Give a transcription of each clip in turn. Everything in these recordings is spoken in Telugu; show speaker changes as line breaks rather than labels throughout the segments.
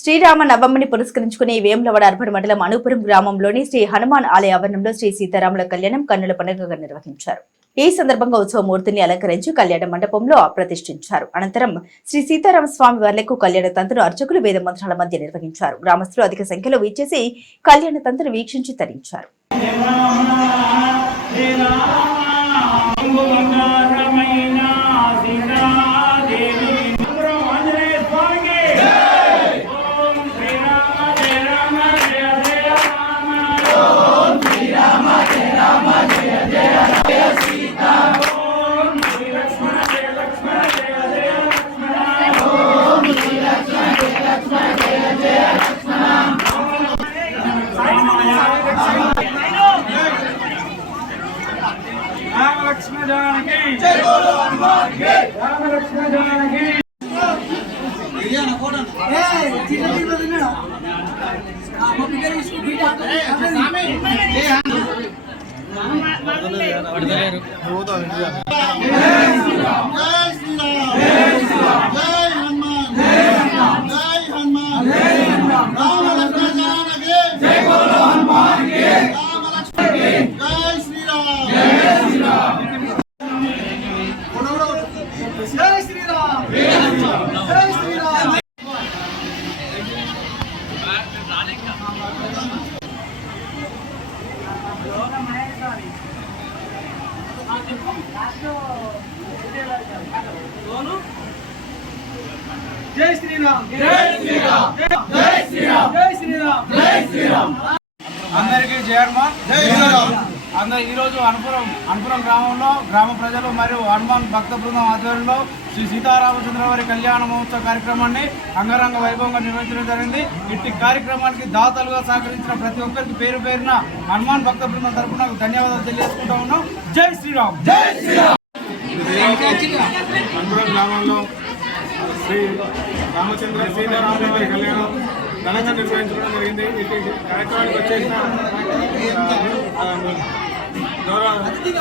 శ్రీరామ నవమిని పురస్కరించుకుని వేములవాడ అర్బన్ మండలం అనుపురం గ్రామంలోని శ్రీ హనుమాన్ ఆలయ ఆవరణంలో శ్రీ సీతారాముల కళ్యాణం కన్నుల పండుగగా నిర్వహించారు. ఈ సందర్భంగా ఉత్సవమూర్తిని అలంకరించి కళ్యాణ మండపంలో ప్రతిష్ఠించారు. అనంతరం శ్రీ సీతారామ స్వామి వార్లకు కళ్యాణ తంతును అర్చకులు వేద మంత్రాల మధ్య నిర్వహించారు. గ్రామస్తులు అధిక సంఖ్యలో వీచేసి కళ్యాణ తంతును వీక్షించి తరించారు.
రామలక్ష్మ జానకి రామలక్ష్మ పోతా
జై శ్రీరామ్ జై శ్రీరామ్ జై శ్రీరామ్ జై శ్రీరామ్ జై శ్రీరామ్
అందరికీ జయర్మ
జై శ్రీరామ్
అందరు ఈరోజు అనుపురం అనుపురం గ్రామంలో గ్రామ ప్రజలు మరియు హనుమాన్ భక్త బృందం ఆధ్వర్యంలో శ్రీ సీతారామచంద్ర వారి కళ్యాణ మహోత్సవ కార్యక్రమాన్ని అంగరంగ వైభవంగా నిర్వహించడం జరిగింది. ఇట్టి కార్యక్రమానికి దాతలుగా సహకరించిన ప్రతి ఒక్కరికి పేరు పేరున హనుమాన్ భక్త బృందం తరపున ధన్యవాదాలు తెలియజేసుకుంటా ఉన్నాం. జై శ్రీరామ్! జై శ్రీరామ్!
అనుపురం గ్రామంలో శ్రీ రామచంద్ర సీతారామచంద్ర వారి కళ్యాణం ఘనంగా నిర్వహించడం జరిగింది. ఇటు కార్యక్రమానికి వచ్చేసిన గౌరవ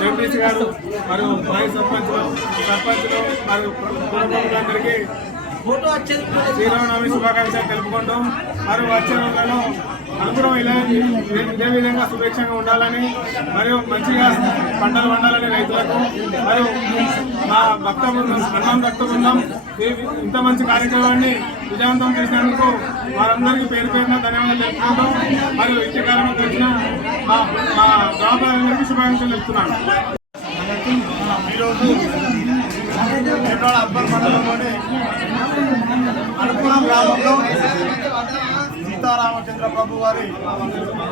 ఎంపీసీ గారు మరియు మాజీ సర్పంచ్లు సర్పంచ్లు మరియు కుటుంబాలందరికీ శ్రీరామనవమి శుభాకాంక్షలు తెలుపుకుంటూ మరియు వచ్చే రోజులలో అనుగుణం ఇలా ఇదే విధంగా సుభిక్షంగా ఉండాలని మరియు మంచిగా పంటలు పండాలని రైతులకు మరియు మా భక్త బృందం హనుమాన్ భక్త బృందం ఇంత మంచి కార్యక్రమాన్ని విజయవంతం చేసినందుకు వారందరికీ పేరు పేరున ధన్యవాదాలు తెలుపుకుంటూ మరియు ఇంటి కాలంలో వచ్చిన మా మా గ్రామ శుభాకాంక్షలు చెప్తున్నాను
ఈరోజు ఎన్నోడ అక్బర్ మండలంలోని అనుకూలం గ్రామంలో సీతారామచంద్ర ప్రభు వారి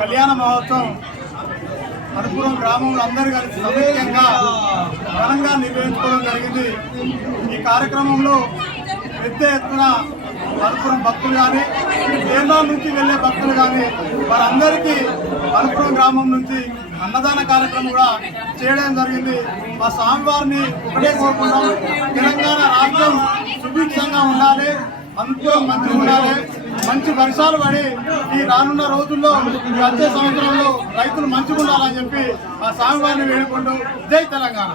కళ్యాణ మహోత్సవం అనుకూలం గ్రామంలో అందరూ కలిసి సమైక్యంగా ఘనంగా నిర్వహించుకోవడం జరిగింది. ఈ కార్యక్రమంలో పెద్ద ఎత్తున మలపురం భక్తులు కానీ కేంద్రం నుంచి వెళ్ళే భక్తులు కానీ వారందరికీ మలపురం గ్రామం నుంచి అన్నదాన కార్యక్రమం కూడా చేయడం జరిగింది. మా స్వామివారిని ఒకటే కోరుకున్నాం తెలంగాణ రాష్ట్రం సుభిక్షంగా ఉండాలి అనుకూలం మంచిగా ఉండాలి. మంచి వర్షాలు పడి ఈ రానున్న రోజుల్లో వచ్చే సంవత్సరంలో రైతులు మంచిగా ఉండాలని చెప్పి ఆ స్వామివారిని వేడుకుంటూ జై తెలంగాణ.